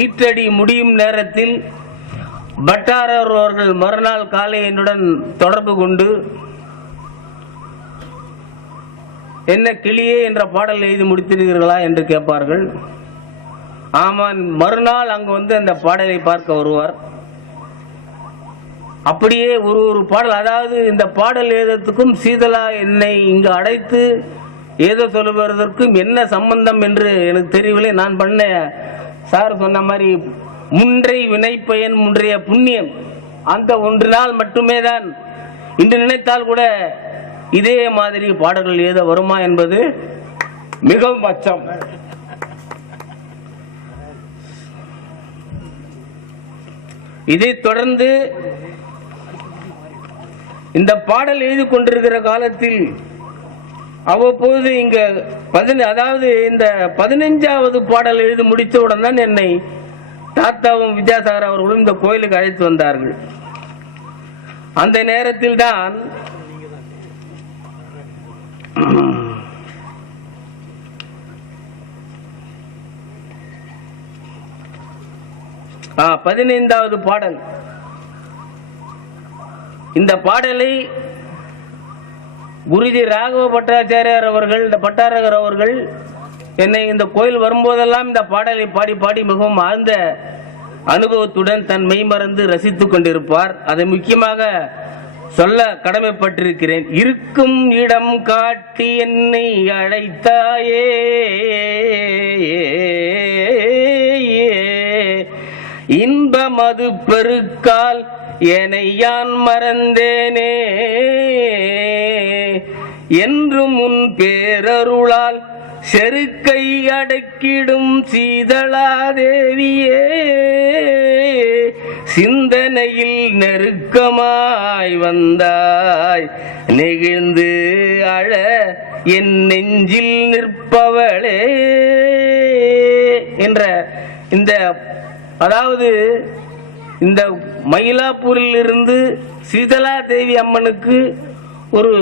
ஈற்றடி முடியும் நேரத்தில் பட்டாரர் அவர்கள் மறுநாள் காலை என்னுடன் தொடர்பு கொண்டு என்ன கிளியே என்ற பாடல் எழுதி முடித்திருக்கிறீர்களா என்று கேட்பார்கள். ஆமான், மறுநாள் அங்கு வந்து அந்த பாடலை பார்க்க வருவார். அப்படியே ஒரு பாடல், அதாவது இந்த பாடல் எழுதத்துக்கும் சீதலா என்னை இங்கு அடைத்து ஏதோ சொல்லுவதற்கும் என்ன சம்பந்தம் என்று எனக்கு தெரியவில்லை. நான் பண்ண சார் சொன்ன மாதிரி முன்றை வினைப்பயன் முன்றைய புண்ணியம், அந்த ஒன்று நாள் மட்டுமே தான். இன்று நினைத்தால் கூட இதே மாதிரி பாடல்கள் எழுத வருமா என்பது மிகவும் அச்சம். இதைத் தொடர்ந்து இந்த பாடல் எழுதி கொண்டிருக்கிற காலத்தில் அவ்வப்போது இங்க அதாவது இந்த 15வது பாடல் எழுதி முடித்தவுடன் தான் என்னை தாத்தாவும் வித்யாசாகர் அவர்களும் இந்த கோயிலுக்கு அழைத்து வந்தார்கள். அந்த நேரத்தில் தான் 15வது பாடல். இந்த பாடலை குருஜி ராகவ பட்டாச்சாரியார் அவர்கள், இந்த பட்டாரகர் அவர்கள் என்னை இந்த கோயில் வரும்போதெல்லாம் இந்த பாடலை பாடி பாடி மிகவும் ஆழ்ந்த அனுபவத்துடன் தன் மெய்மறந்து ரசித்துக் கொண்டிருப்பார். அதை முக்கியமாக சொல்ல கடமைப்பட்டிருக்கிறேன். இருக்கும் இடம் காட்டி என்னை அழைத்தாயே, இன்பமது பெருக்கால் என்னை யான் மறந்தேனே, என்றும் உன் பேரருளால் செருக்கை அடக்கிடும் சீதளாதேவியே, சிந்தனையில் நெருக்கமாய் வந்தாய் நெகிழ்ந்து அழ என் நெஞ்சில் நிற்பவளே என்ற இந்த, அதாவது இந்த மயிலாப்பூரில் இருந்து சீதலா தேவி அம்மனுக்கு ஒரு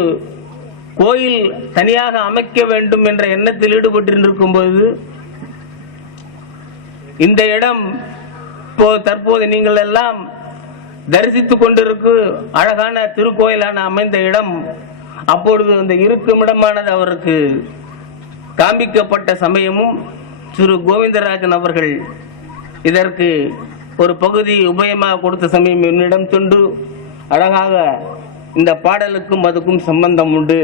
கோயில் தனியாக அமைக்க வேண்டும் என்ற எண்ணத்தில் ஈடுபட்டிருக்கும் போது இந்த இடம் தற்போது நீங்கள் எல்லாம் தரிசித்துக் கொண்டிருக்கும் அழகான திருக்கோயிலான அமைந்த இடம், அப்பொழுது அந்த இருக்கும் இடமானது அவருக்கு காண்பிக்கப்பட்ட சமயமும் திரு கோவிந்தராஜன் அவர்கள் இதற்கு ஒரு பகுதி உபயமாக கொடுத்த சமயம் என்னிடம் சொன்று அழகாக இந்த பாடலுக்கும் அதுக்கும் சம்பந்தம் உண்டு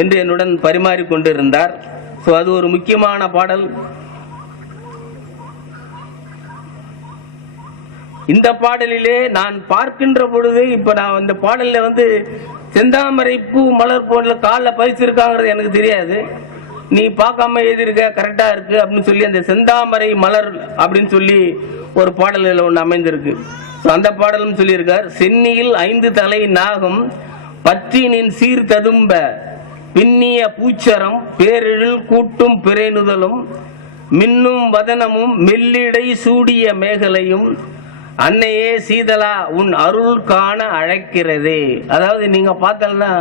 என்று என்னுடன் பரிமாறிக்கொண்டிருந்தார். ஸோ அது ஒரு முக்கியமான பாடல். இந்த பாடலிலே நான் பார்க்கின்ற பொழுது, இப்ப நான் இந்த பாடல்ல வந்து செந்தாமரை பூ மலர் போன்ற காலில் பதிச்சிருக்காங்கிறது எனக்கு தெரியாது. நீ பார்க்காம எழுதியிருக்க, கரெக்டா இருக்கு அப்படின்னு சொல்லி அந்த செந்தாமரை மலர் அப்படின்னு சொல்லி ஒரு பாடலில் ஒன்று அமைந்திருக்கு. அந்த பாடலும் சொல்லியிருக்கார். சென்னியில் 5 தலை நாகம் பற்றி நின் சீர் ததும்ப பின்னிய பூச்சரம் பேரெழில் கூட்டும் பிறைநுதலும் மின்னும் வதனமும் மெல்லிடை சூடிய மேகலையும் அன்னையே சீதலா உன் அருள் காண அழைக்கிறதே. அதாவது நீங்க பார்த்தா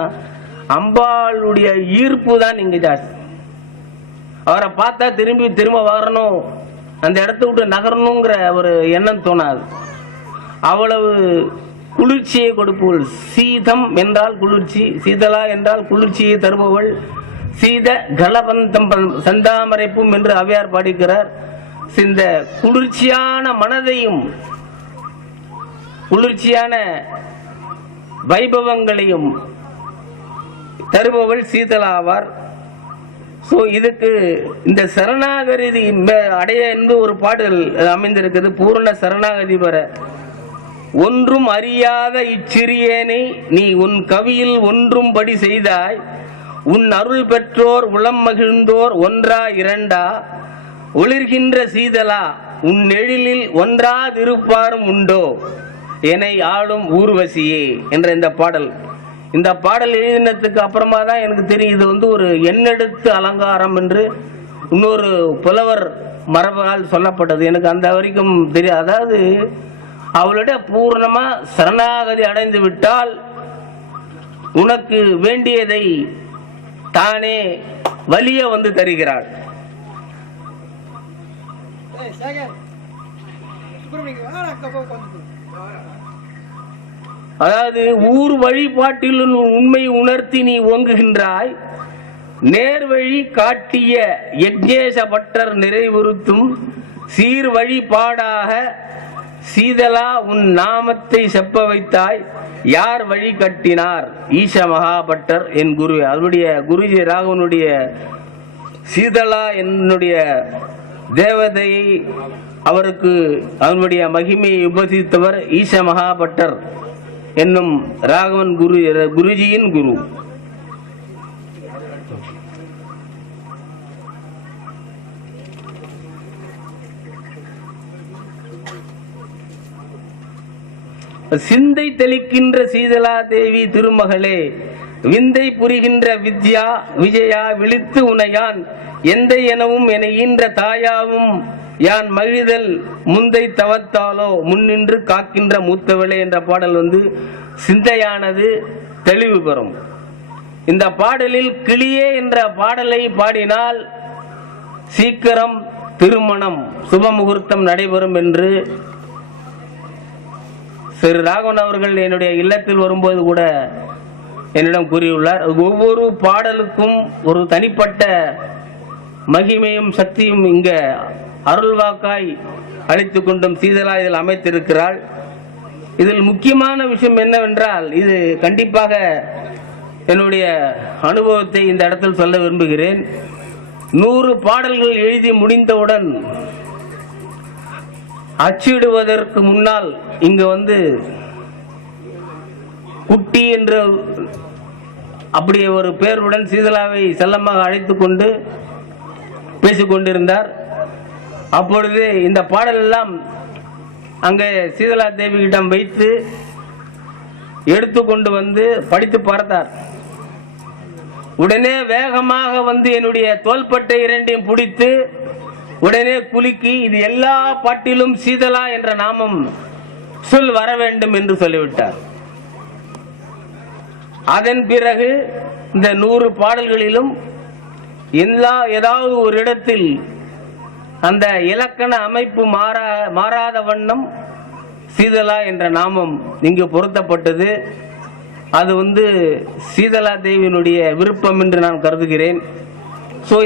அம்பாளுடைய ஈர்ப்பு தான் நீங்க ஜாஸ்தி. அவரை பார்த்தா திரும்ப வரணும், அந்த இடத்த விட்டு நகரணுங்கிற ஒரு எண்ணம் தோணாது. அவ்வளவு குளிர்ச்சியை கொடுப்பவள். சீதம் என்றால் குளிர்ச்சி, சீதலா என்றால் குளிர்ச்சியை தருபவள். சீத கலபந்தம் சந்தாமரைப்பும் என்று அவையார் பாடிக்கிறார். இந்த குளிர்ச்சியான மனதையும் குளிர்ச்சியான வைபவங்களையும் தருபவள் சீதலாவார். ஸோ இதுக்கு இந்த சரணாகதி அடைய என்று ஒரு பாடல் அமைந்திருக்குது. பூர்ண சரணாகதி பெற ஒன்றும் அறியாத இச்சிறியேனை நீ உன் கவியில் ஒன்றும் படி செய்தாய், உன் அருள் பெற்றோர் உளம் மகிழ்ந்தோர் ஒன்றா இரண்டா, ஒளிர்கின்ற சீதலா உன் எழிலில் ஒன்றாதிருப்பாரும் உண்டோ, என்னை ஆளும் ஊர்வசியே என்ற இந்த பாடல். இந்த பாடல் எழுதினத்துக்கு அப்புறமா தான் எனக்கு தெரியும் இது வந்து ஒரு எண்ணெடுத்து அலங்காரம் என்று இன்னொரு புலவர் மரபால் சொல்லப்பட்டது. எனக்கு அந்த வரைக்கும் தெரியாது. அதாவது அவளுடைய பூர்ணமா சரணாகதி அடைந்து விட்டால் உனக்கு வேண்டியதை தானே வலிய வந்து தருகிறாள். அதாவது ஊர் வழிபாட்டில் உண்மை உணர்த்தி நீ ஓங்குகின்றாய், நேர்வழி காட்டிய யக்ஞேச பட்டர் நிறைவுறுத்தும் சீர் வழிபாடாக சீதலா உன் நாமத்தை செப்ப வைத்தாய், யார் வழி கட்டினார் ஈச மகாபட்டர் என் குரு. அவருடைய குருஜி ராகவனுடைய சீதலா என்னுடைய தேவதையை அவருக்கு அவனுடைய மகிமையை உபசித்தவர் ஈச மகாபட்டர் என்னும் ராகவன் குருஜியின் குரு. சிந்தை தெளிக்கின்ற சீதலா தேவி திருமகளே, விந்தை புரிகின்ற வித்யா விஜயா விழித்து உனையான் எந்தை எனவும் என ஈன்ற தாயாவும் யான் மகிழ்தல் முந்தை தவத்தாலோ முன்னின்று காக்கின்ற மூத்தவளே என்ற பாடல் சிந்தையானது தெளிவு பெறும். இந்த பாடலில் கிளியே என்ற பாடலை பாடினால் சீக்கிரம் திருமணம் சுபமுகூர்த்தம் நடைபெறும் என்று திரு ராகவன் அவர்கள் என்னுடைய இல்லத்தில் வரும்போது கூட என்னிடம் கூறியுள்ளார். ஒவ்வொரு பாடலுக்கும் ஒரு தனிப்பட்ட மகிமையும் சக்தியும் இங்க அருள்வாக்காய் அளித்துக் கொண்டும் சீதலா இதில் அமைத்திருக்கிறாள். இதில் முக்கியமான விஷயம் என்னவென்றால், இது கண்டிப்பாக என்னுடைய அனுபவத்தை இந்த இடத்தில் சொல்ல விரும்புகிறேன். 100 பாடல்கள் எழுதி முடிந்தவுடன் அச்சிடுவதற்கு முன்னால் இங்கு குட்டி என்ற அப்படியே ஒரு பேருடன் சீதலாவை செல்லமாக அழைத்து கொண்டு பேசிக்கொண்டிருந்தார். அப்பொழுது இந்த பாடல் எல்லாம் அங்கே சீதலா தேவியிடம் வைத்து எடுத்துக்கொண்டு படித்து பார்த்தார். உடனே வேகமாக என்னுடைய தோள்பட்டை இரண்டையும் பிடித்து உடனே குலுக்கி, இது எல்லா பாட்டிலும் சீதலா என்ற நாமம் சொல் வர வேண்டும் என்று சொல்லிவிட்டார். அதன் பிறகு இந்த 100 பாடல்களிலும் ஏதாவது ஒரு இடத்தில் அந்த இலக்கண அமைப்பு மாறாத வண்ணம் சீதலா என்ற நாமம் இங்கு பொருத்தப்பட்டது. அது சீதலா தேவியினுடைய விருப்பம் என்று நான் கருதுகிறேன்.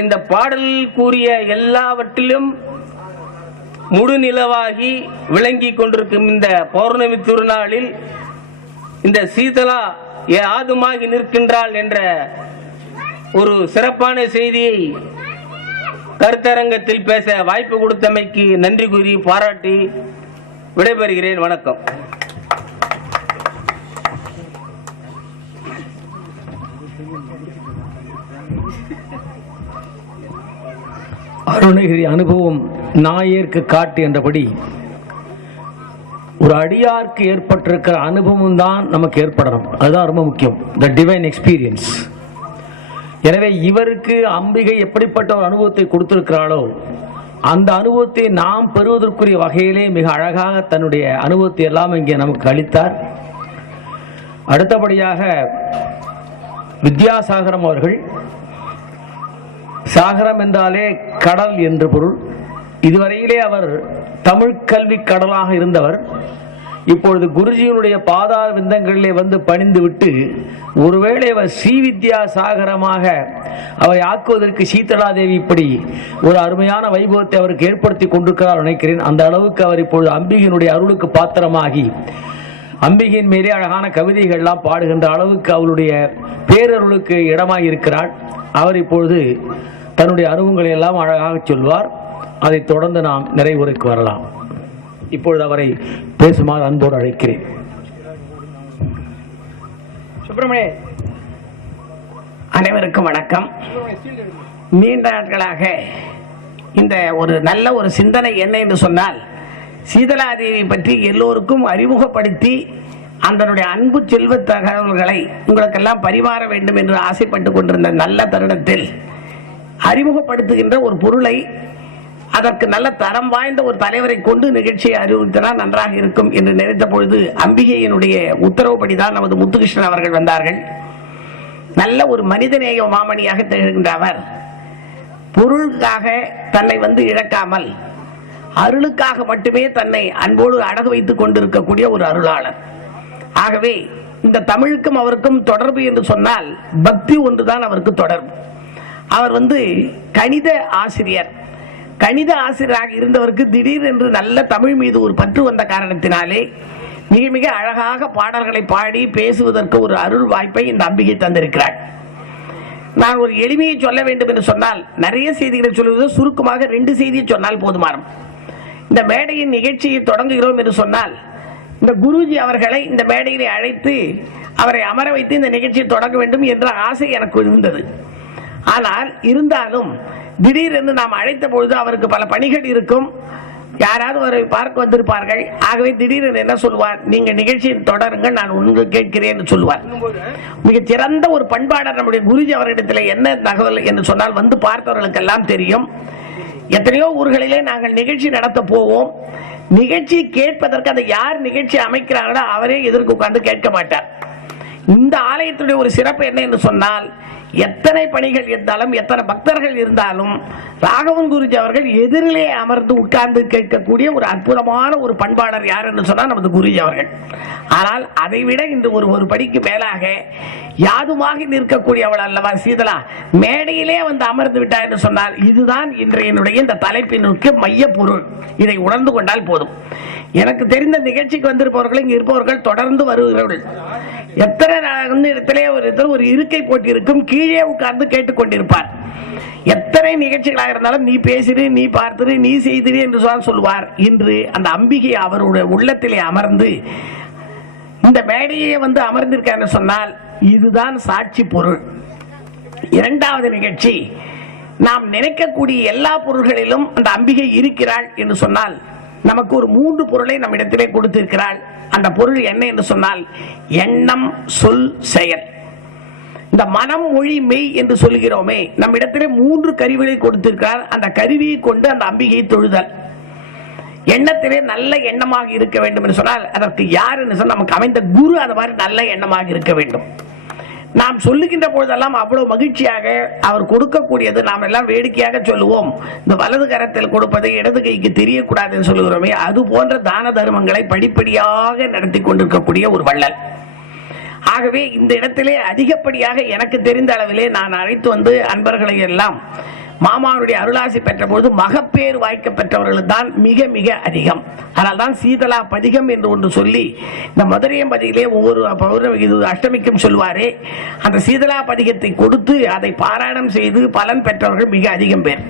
இந்த பாடலில் கூறிய எல்லாவற்றிலும் முழுநிலவாகி விளங்கி கொண்டிருக்கும் இந்த பௌர்ணமி திருநாளில் இந்த சீதலா ஆதுமாகி நிற்கின்றாள் என்ற ஒரு சிறப்பான செய்தியை கருத்தரங்கத்தில் பேச வாய்ப்பு கொடுத்தமைக்கு நன்றி கூறி பாராட்டி விடைபெறுகிறேன். வணக்கம். அருணகிரி அனுபவம் நாயேற்கு காட்டு என்றபடி ஒரு அடியாருக்கு ஏற்பட்டிருக்கிற அனுபவம் தான் நமக்கு ஏற்படணும். அதுதான் ரொம்ப முக்கியம், த டிவைன் எக்ஸ்பீரியன்ஸ். எனவே இவருக்கு அம்பிகை எப்படிப்பட்ட ஒரு அனுபவத்தை கொடுத்திருக்கிறாளோ அந்த அனுபவத்தை நாம் பெறுவதற்குரிய வகையிலே மிக அழகாக தன்னுடைய அனுபவத்தை எல்லாம் இங்கே நமக்கு அளித்தார். அடுத்தபடியாக வித்யாசாகரம் அவர்கள், சாகரம் என்றாலே கடல் என்று பொருள். இதுவரையிலே அவர் தமிழ் கல்வி கடலாக இருந்தவர். இப்பொழுது குருஜியினுடைய பாதார விந்தங்களிலே பணிந்து விட்டு ஒருவேளை அவர் ஸ்ரீவித்யா சாகரமாக அவரை ஆக்குவதற்கு சீதலாதேவி இப்படி ஒரு அருமையான வைபவத்தை அவருக்கு ஏற்படுத்தி கொண்டிருக்கிறார் நினைக்கிறேன். அந்த அளவுக்கு அவர் இப்பொழுது அம்பிகையினுடைய அருளுக்கு பாத்திரமாகி அம்பிகையின் மேலே அழகான கவிதைகள்லாம் பாடுகின்ற அளவுக்கு அவருடைய பேரருளுக்கு இடமாகி இருக்கிறார். அவர் இப்பொழுது தன்னுடைய அனுபவங்களை எல்லாம் அழகாக சொல்வார். அதை தொடர்ந்து நாம் நிறைவுரைக்கு வரலாம். இப்பொழுது அவரை பேசுமாறு அன்போடு அழைக்கிறேன். சுப்பிரமணிய, அனைவருக்கும் வணக்கம். நீண்ட நாட்களாக இந்த ஒரு நல்ல ஒரு சிந்தனை என்ன என்று சொன்னால், சீதலாதேவி பற்றி எல்லோருக்கும் அறிமுகப்படுத்தி அதனுடைய அன்பு செல்வ தகவல்களை உங்களுக்கெல்லாம் பரிமாற வேண்டும் என்று ஆசைப்பட்டு கொண்டிருந்த நல்ல தருணத்தில் அறிமுகப்படுத்துகின்ற ஒரு பொருளை, அதற்கு நல்ல தரம் வாய்ந்த ஒரு தலைவரை கொண்டு நிகழ்ச்சியை அறிவித்தால் நன்றாக இருக்கும் என்று நினைத்த பொழுது அம்பிகையினுடைய உத்தரவுப்படிதான் நமது முத்துகிருஷ்ணன் அவர்கள் வந்தார்கள். நல்ல ஒரு மனிதநேய மாமணியாக திகழ்கின்ற அவர் பொருளுக்காக தன்னை இழக்காமல் அருளுக்காக மட்டுமே தன்னை அன்போடு அடகு வைத்துக் கொண்டிருக்கக்கூடிய ஒரு அருளாளர். ஆகவே இந்த தமிழுக்கும் அவருக்கும் தொடர்பு என்று சொன்னால் பக்தி ஒன்றுதான் அவருக்கு தொடர்பு. அவர் கணித ஆசிரியர். கணித ஆசிரியராக இருந்தவருக்கு திடீரென்று நல்ல தமிழ் மீது ஒரு பற்று வந்த காரணத்தினாலே மிக மிக அழகாக பாடல்களை பாடி பேசுவதற்கு ஒரு அருள் வாய்ப்பை இந்த அம்பிகை தந்திருக்கிறார். நான் ஒரு எளிமையை சொல்ல வேண்டும் என்று சொன்னால், நிறைய செய்திகளை சொல்வது சுருக்கமாக 2 செய்தியை சொன்னால் போதுமாறும். இந்த மேடையின் நிகழ்ச்சியை தொடங்குகிறோம் என்று சொன்னால், இந்த குருஜி அவர்களை இந்த மேடையிலே அழைத்து அவரை அமர வைத்து இந்த நிகழ்ச்சியை தொடங்க வேண்டும் என்ற ஆசை எனக்கு இருந்தது. ஆனால் இருந்தாலும் திடீரென்று நாம் அழைத்த பொழுது அவருக்கு பல பணிகள் இருக்கும், யாராவது அவரை பார்க்க வந்திருப்பார்கள். ஆகவே திடீரென்று என்ன சொல்லுவார், நீங்க நிகழ்ச்சியை தொடருங்கள், நான் ஒன்று கேட்கிறேன் சொல்லுவார். மிகச் சிறந்த ஒரு பண்பாளர் நம்முடைய குருஜி அவர்களிடத்தில் என்ன தகவல் என்று சொன்னால், வந்து பார்த்தவர்களுக்கெல்லாம் தெரியும், எத்தனையோ ஊர்களிலே நாங்கள் நிகழ்ச்சி நடத்த போவோம், நிகழ்ச்சி கேட்பதற்கு அந்த யார் நிகழ்ச்சி அமைக்கிறாங்களோ அவரே எதிர்க்கு உட்கார்ந்து கேட்க மாட்டார். இந்த ஆலயத்துடைய ஒரு சிறப்பு என்ன என்று சொன்னால், எத்தனை பணிகள் இருந்தாலும் எத்தனை பக்தர்கள் இருந்தாலும் ராகவன் குருஜி அவர்கள் எதிரிலே அமர்ந்து உட்கார்ந்து கேட்கக்கூடிய ஒரு அற்புதமான ஒரு பண்பாளர் யார் என்று சொன்னால் நமது குருஜி அவர்கள். ஆனால் அதைவிட இன்று ஒரு படிக்கு மேலாக யாதுமாக நிற்கக்கூடியவள் அல்லவா சீதலா, மேடையிலே அமர்ந்து விட்டார் என்று சொன்னால் இதுதான் இன்றைய இந்த தலைப்பினுக்கு மைய பொருள். இதை உணர்ந்து கொண்டால் போதும். எனக்கு தெரிந்த நிகழ்ச்சிக்கு வந்திருப்பவர்கள் இங்கு இருப்பவர்கள் தொடர்ந்து வருகிறார்கள். எத்தனை இடத்திலே ஒரு இருக்கை போட்டி இருக்கும், கீழே உட்கார்ந்து கேட்டுக்கொண்டிருப்பார். எத்தனை நிகழ்ச்சிகளாக இருந்தாலும் நீ பேசிடு, நீ பார்த்துரு, நீ செய்திரு என்று சொல்லுவார். இன்று அந்த அம்பிகை அவருடைய உள்ளத்திலே அமர்ந்து இந்த மேடையே அமர்ந்திருக்கார் என்று சொன்னால் இதுதான் சாட்சி பொருள். இரண்டாவது நிகழ்ச்சி, நாம் நினைக்கக்கூடிய எல்லா பொருள்களிலும் அந்த அம்பிகை இருக்கிறாள் என்று சொன்னால் நமக்கு ஒரு 3 பொருளை நம் இடத்திலே கொடுத்திருக்கிறாள். அந்த பொருள் என்ன என்று சொன்னால் எண்ணம், சொல், செயல். இந்த மனம், மொழி, மெய் என்று சொல்கிறோமே, நம் இடத்திலே 3 கருவிகளை கொடுத்திருக்கிறார். அந்த கருவியை கொண்டு அந்த அம்பிகையை தொழுதல். எண்ணத்திலே நல்ல எண்ணமாக இருக்க வேண்டும் என்று சொன்னால் அதற்கு யார் என்று சொன்னால் நமக்கு அமைந்த குரு அது மாதிரி நல்ல எண்ணமாக இருக்க வேண்டும். நாம் சொல்லுகின்ற பொழுதெல்லாம் அவ்வளவு மகிழ்ச்சியாக அவர் கொடுக்கக்கூடியது நாம் எல்லாம் வேடிக்கையாக சொல்லுவோம், இந்த வலது கரத்தில் கொடுப்பதை இடது கைக்கு தெரியக்கூடாது என்று சொல்லுகிறோமே, அது போன்ற தான தர்மங்களை படிப்படியாக நடத்தி கொண்டிருக்கக்கூடிய ஒரு வள்ளல். ஆகவே இந்த இடத்திலே அதிகப்படியாக எனக்கு தெரிந்த அளவிலே நான் அழைத்து அன்பர்களை எல்லாம் மாமாவுடைய அருளாசி பெற்ற பொழுது மகப்பேறு வாய்க்க பெற்றவர்கள் தான் மிக மிக அதிகம். அதனால் தான் சீதலா பதிகம் என்று ஒன்று சொல்லி இந்த மதுரையம்பதியிலே ஒவ்வொரு அஷ்டமிக்கும் சொல்வாரே, அந்த சீதலா பதிகத்தை கொடுத்து அதை பாராயணம் செய்து பலன் பெற்றவர்கள் மிக அதிகம் பேர்.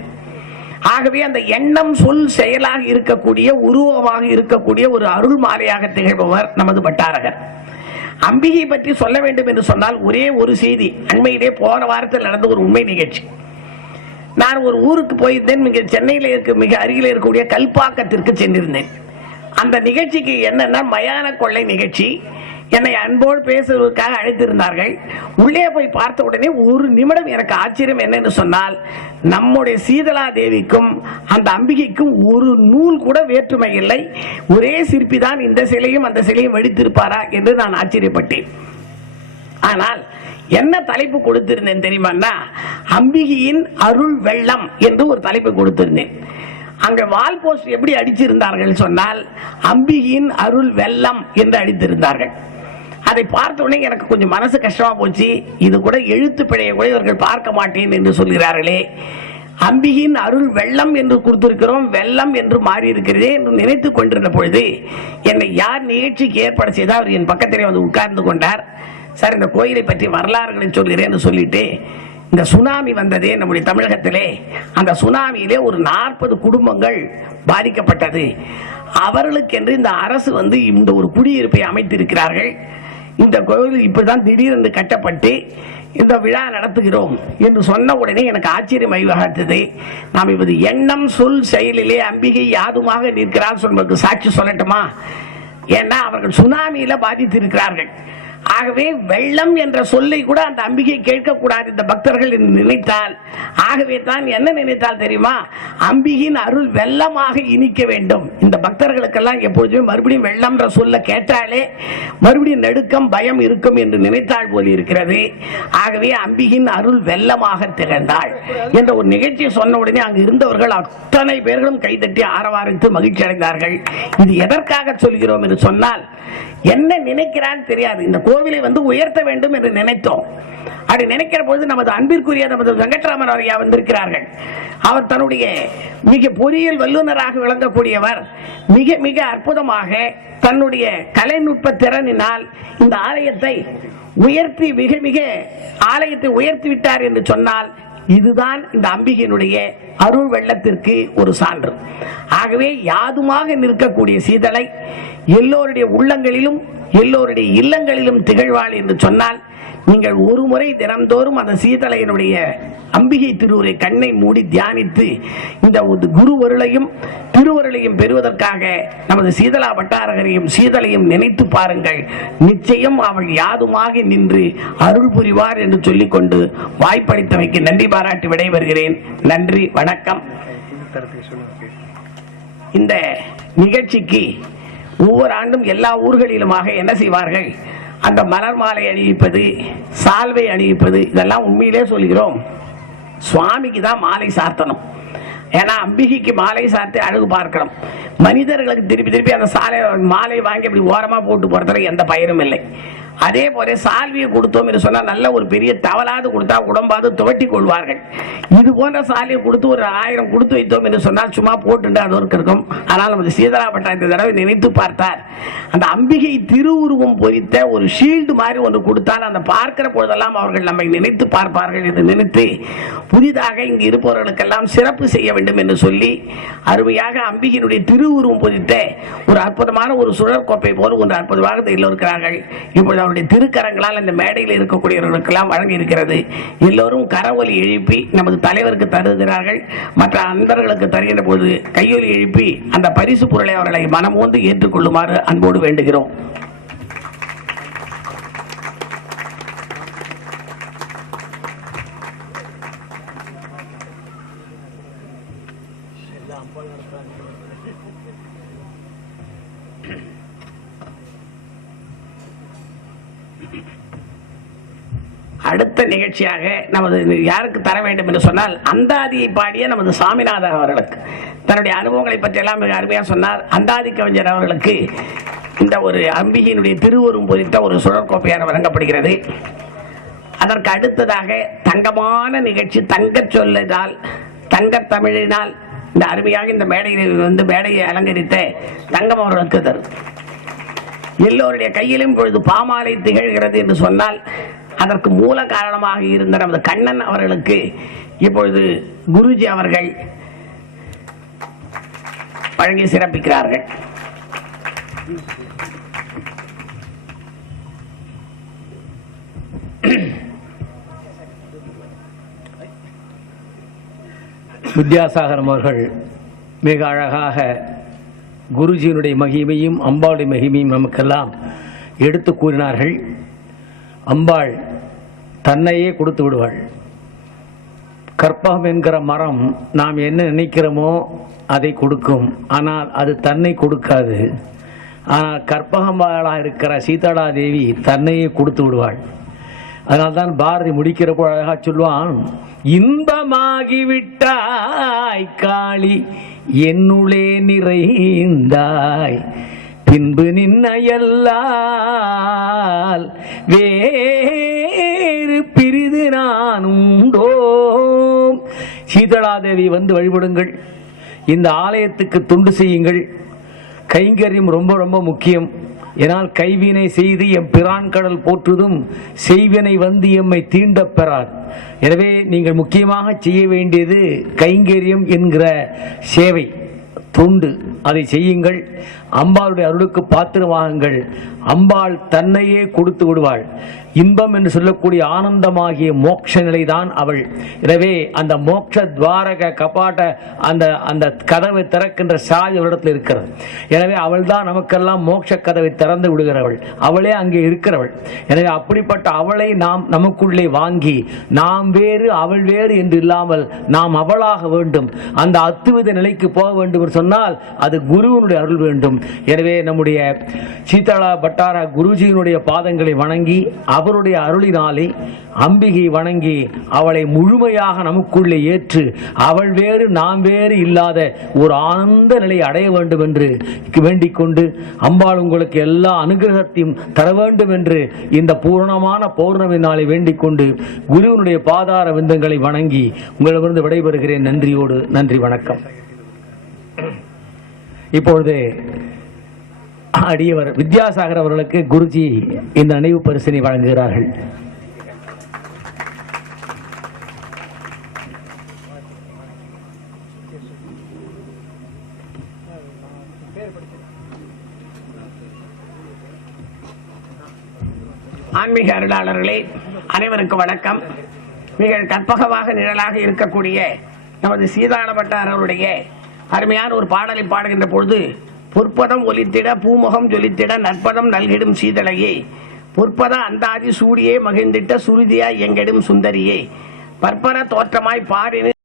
ஆகவே அந்த எண்ணம், சொல், செயலாக இருக்கக்கூடிய உருவமாக இருக்கக்கூடிய ஒரு அருள் மாலையாக திகழ்பவர் நமது பட்டாரகர். அம்பிகை பற்றி சொல்ல வேண்டும் என்று சொன்னால் ஒரே ஒரு செய்தி. அண்மையிலே போன வாரத்தில் நடந்த ஒரு உண்மை நிகழ்ச்சி. நான் ஒரு ஊருக்கு போயிருந்தேன், சென்னையில் மிக அருகில் இருக்கக்கூடிய கல்பாக்கத்திற்கு சென்றிருந்தேன். அந்த நிகழ்ச்சிக்கு என்னன்னா மயான கொள்ளை நிகழ்ச்சி. என்னை அன்போடு பேசுவதற்காக அழைத்திருந்தார்கள். உள்ளே போய் பார்த்த உடனே ஒரு நிமிடம் எனக்கு ஆச்சரியம் என்னன்னு சொன்னால், நம்முடைய சீதலா தேவிக்கும் அந்த அம்பிகைக்கும் ஒரு நூல் கூட வேற்றுமை இல்லை. ஒரே சிற்பி தான் இந்த சிலையும் அந்த சிலையும் வடித்திருப்பாரா என்று நான் ஆச்சரியப்பட்டேன். ஆனால் என்ன தலைப்பு கொடுத்திருந்தேன் தெரியுமா, அம்பிகையின் அருள் வெள்ளம் என்று ஒரு தலைப்பு கொடுத்திருந்தேன். அங்க வால் போஸ்ட் எப்படி அடிச்சிருந்தார்கள் சொன்னால் அம்பிகையின் அருள் வெள்ளம் என்று அடித்திருந்தார்கள். அதை பார்த்த உடனே எனக்கு கொஞ்சம் மனசு கஷ்டமா போச்சு. இது கூட எழுத்து பிழையை கூட இவர்கள் பார்க்க மாட்டேன் என்று சொல்கிறார்களே, அம்பிகையின் அருள் வெள்ளம் என்று கொடுத்திருக்கிறோம், வெள்ளம் என்று மாறி இருக்கிறதே என்று நினைத்து கொண்டிருந்த பொழுது என்னை யார் நிகழ்ச்சிக்கு ஏற்பாடு செய்தால் அவர் என் பக்கத்திலே உட்கார்ந்து கொண்டார். சார், இந்த கோயிலை பற்றி வரலாறுகளை சொல்கிறேன் சொல்லிட்டு, இந்த சுனாமி வந்ததே நம்முடைய தமிழகத்திலே, அந்த சுனாமியிலே ஒரு 40 குடும்பங்கள் பாதிக்கப்பட்டது. அவர்களுக்கென்று இந்த அரசு இந்த ஒரு குடியிருப்பை அமைத்திருக்கிறார்கள். இந்த கோயில் இப்படிதான் திடீரென்று கட்டப்பட்டு இந்த விழா நடத்துகிறோம் என்று சொன்ன உடனே எனக்கு ஆச்சரியம் ஆகிவிட்டது. நாம் இப்போது எண்ணம், சொல், செயலிலே அம்பிகை யாதுமாக நிற்கிறார் சொல்வதற்கு சாட்சி சொல்லட்டுமா? ஏன்னா அவர்கள் சுனாமியில பாதித்திருக்கிறார்கள். ஆகவே வெள்ளம் என்ற சொல்லை கூட அந்த அம்பிகை கேட்கக்கூடாது இந்த பக்தர்கள் என்று நினைத்தால், ஆகவே தான் என்ன நினைத்தால் தெரியுமா, அம்பிகையின் அருள் வெள்ளமாக இனிக்க வேண்டும். இந்த பக்தர்களுக்கெல்லாம் எப்பொழுதுமே மறுபடியும் வெள்ளம்ன்ற சொல்ல கேட்டாலே மறுபடியும் நடுக்கம் பயம் இருக்கும் என்று நினைத்தாள் போல் இருக்கிறது. ஆகவே அம்பிகையின் அருள் வெள்ளமாக திகழ்ந்தாள் என்ற ஒரு நிகழ்ச்சியை சொன்ன உடனே அங்கு இருந்தவர்கள் அத்தனை பேர்களும் கைதட்டி ஆரவாரித்து மகிழ்ச்சி அடைந்தார்கள். இது எதற்காக சொல்கிறோம் என்று சொன்னால், என்ன நினைக்கிறான்னு தெரியாது, இந்த கோவிலை வந்து உயர்த்த வேண்டும் என்று நினைத்தோம். அப்படி நினைக்கிற பொழுது நமது அன்பிற்குரிய நமது வெங்கட்ராமன் ஐயா வந்திருக்கிறார்கள். அவர் தன்னுடைய மிக பொறியியல் வல்லுநராக விளங்கக்கூடியவர். மிக மிக அற்புதமாக தன்னுடைய கலைநுட்ப திறனினால் இந்த ஆலயத்தை உயர்த்தி மிக மிக ஆலயத்தை உயர்த்தி விட்டார் என்று சொன்னால், இதுதான் இந்த அம்பிகையினுடைய அருள் வெள்ளத்திற்கு ஒரு சான்று. ஆகவே யாதுமாக நிற்கக்கூடிய சீதளை எல்லோருடைய உள்ளங்களிலும் எல்லோருடைய இல்லங்களிலும் திகழ்வாள் என்று சொன்னால், நீங்கள் ஒரு முறை தினந்தோறும் அந்த சீதளையினுடைய அம்பிகை திருவுரை கண்ணை மூடி தியானித்து இந்த குருவருளையும் திருவருளையும் பெறுவதற்காக நமது சீதளா பட்டாரகரையும் சீதளையும் நினைத்து பாருங்கள். நிச்சயம் அவள் யாதுமாக நின்று அருள் புரிவார் என்று சொல்லிக்கொண்டு வாய்ப்பளித்தமைக்கு நன்றி பாராட்டி விடைபெறுகிறேன். நன்றி, வணக்கம். இந்த நிகழ்ச்சிக்கு ஒவ்வொரு ஆண்டும் எல்லா ஊர்களிலுமாக என்ன செய்வார்கள், அந்த மலர் மாலை அணிவிப்பது, சால்வை அணிவிப்பது, இதெல்லாம் உண்மையிலே சொல்கிறோம், சுவாமிக்கு தான் மாலை சாத்தணும். ஏன்னா அம்பிகைக்கு மாலை சாத்தி அழகு பார்க்கணும். மனிதர்களுக்கு திருப்பி திருப்பி அந்த மாலை வாங்கி அப்படி ஓரமா போட்டு போறதுல எந்த பயனும் இல்லை. அதே போல சால்வியை கொடுத்தோம் என்று சொன்னால் நல்ல ஒரு பெரிய தவளாது கொடுத்தா உடம்பாது துவட்டி கொள்வார்கள். இது போன்ற சாலியை கொடுத்து ஒரு 1000 கொடுத்து வைத்தோம் என்று சொன்னால் சும்மா போட்டு அது ஒரு இருக்கும். ஆனால் நமது சீதளா பட்டா இந்த தடவை நினைத்து பார்த்தார், அந்த அம்பிகை திருவுருவம் பொறித்த ஒரு ஷீல்டு மாதிரி ஒன்று கொடுத்தால் அந்த பார்க்கிற பொழுதெல்லாம் அவர்கள் நம்மை நினைத்து பார்ப்பார்கள் என்று நினைத்து புதிதாக இங்கு இருப்பவர்களுக்கெல்லாம் சிறப்பு செய்ய வேண்டும் என்று சொல்லி அருமையாக அம்பிகையினுடைய திருவுருவம் பொறித்த ஒரு அற்புதமான ஒரு சுழற் கோப்பை போல ஒன்று அற்புதமாக இருக்கிறார்கள். இப்பொழுது அவருடைய திருக்கரங்களால் இந்த மேடையில் இருக்கக்கூடியவர்களுக்கெல்லாம் வழங்கி இருக்கிறது. எல்லோரும் கரவொலி எழுப்பி நமது தலைவருக்கு தருகிறார்கள். மற்ற அன்பர்களுக்கு தருகின்ற போது கையொலி எழுப்பி அந்த பரிசு பொருளை அவர்களை மனமோந்து ஏற்றுக்கொள்ளுமாறு அன்போடு வேண்டுகிறோம். அடுத்த நிகழ்ச்சியாக நமது யாருக்கு தர வேண்டும் என்று சொன்னால், அந்தாதியை பாடிய நமது சாமிநாதன் அவர்களுக்கு தன்னுடைய அனுபவங்களை பற்றி எல்லாம் மிக அருமையாக சொன்னார். அந்தாதி கவிஞர் அவர்களுக்கு இந்த ஒரு அம்பிகையினுடைய திருவுருவம் பொறித்த ஒரு சுழற்கோப்பையாக வழங்கப்படுகிறது. அதற்கு அடுத்ததாக தங்கமான நிகழ்ச்சி தங்க சொல்லதால் தங்க தமிழினால் இந்த அருமையாக இந்த மேடையில் வந்து மேடையை அலங்கரித்த தங்கம் அவர்களுக்கு தரும். எல்லோருடைய கையிலும் இப்பொழுது பாமாலை திகழ்கிறது என்று சொன்னால் அதற்கு மூல காரணமாக இருந்த நமது கண்ணன் அவர்களுக்கு இப்பொழுது குருஜி அவர்கள் வழங்கி சிறப்பிக்கிறார்கள். வித்யாசாகரம் அவர்கள் மிக அழகாக குருஜியினுடைய மகிமையும் அம்பாளுடைய மகிமையும் நமக்கெல்லாம் எடுத்து கூறினார்கள். அம்பாள் தன்னையே கொடுத்து விடுவாள். கற்பகம் என்கிற மரம் நாம் என்ன நினைக்கிறோமோ அதை கொடுக்கும், ஆனால் அது தன்னை கொடுக்காது. ஆனால் கற்பகம்பாளாக இருக்கிற சீதாளா தேவி தன்னையே கொடுத்து விடுவாள். அதனால்தான் பாரதி முடிக்கிறப்போ அழகா சொல்லுவான், இன்பமாகிவிட்டாய் காளி என்னுளே நிறைந்தாய், பின்பு நின்னையல்லால் வேறு பிரிது நான் உண்டோ. சீதளாதேவி வந்து வழிபடுங்கள், இந்த ஆலயத்துக்கு தொண்டு செய்யுங்கள். கைங்கரியம் ரொம்ப ரொம்ப முக்கியம். ஏனால் கைவினை செய்து எம் பிரான் கடல் போற்றுதும் செய்வினை வந்து எம்மை தீண்ட பெறார். எனவே நீங்கள் முக்கியமாக செய்ய வேண்டியது கைங்கரியம் என்கிற சேவை, தொண்டு, அதை செய்யுங்கள். அம்பாளுடைய அருளுக்கு பாத்திரமாகுங்கள். அம்பாள் தன்னையே கொடுத்து விடுவாள். இன்பம் என்று சொல்லக்கூடிய ஆனந்தமாகிய மோட்ச நிலைதான் அவள். எனவே அந்த மோட்ச துவாரக கபாட்ட அந்த அந்த கதவை திறக்கின்ற சாவி அவளிடத்தில் இருக்கிறது. எனவே அவள் தான் நமக்கெல்லாம் மோட்ச கதவை திறந்து விடுகிறவள். அவளே அங்கே இருக்கிறவள். எனவே அப்படிப்பட்ட அவளை நாம் நமக்குள்ளே வாங்கி நாம் வேறு அவள் வேறு என்று இல்லாமல் நாம் அவளாக வேண்டும். அந்த அத்துவித நிலைக்கு போக வேண்டும் என்று சொன்னால் அது குருவினுடைய அருள் வேண்டும். எனவே நம்முடைய சீதளா பட்டார குருஜியினுடைய பாதங்களை வணங்கி அவருடைய அருளினாலே அம்பிகை வணங்கி அவளை முழுமையாக நமக்குள்ளே ஏற்று அவள் வேறு நாம் வேறு இல்லாத ஒரு ஆனந்த நிலையை அடைய வேண்டும் என்று வேண்டிக் கொண்டு, அம்பாள் உங்களுக்கு எல்லா அனுகிரகத்தையும் தர வேண்டும் என்று இந்த பூரணமான பௌர்ணமி நாளை வேண்டிக் கொண்டு குருவினுடைய பாதார விந்தங்களை வணங்கி உங்களிடமிருந்து விடைபெறுகிறேன். நன்றியோடு நன்றி, வணக்கம். இப்பொழுது அடியவர் வித்யாசாகர் அவர்களுக்கு குருஜி இந்த நினைவு பரிசினை வழங்குகிறார்கள். ஆன்மீக அருளாளர்களே, அனைவருக்கும் வணக்கம். மிக கற்பகமாக நிழலாக இருக்கக்கூடிய நமது சீதாள பட்டாரருடைய அருமையான ஒரு பாடலை பாடுகின்ற பொழுது, பொற்பதம் ஒலித்திட பூமுகம் ஜொலித்திட நற்பதம் நல்கிடும் சீதளையே, பொற்பத அந்தாதி சூடியே மகிழ்ந்திட்ட சுருதியாய் எங்கெடும் சுந்தரியே, பற்பர தோற்றமாய் பாரினு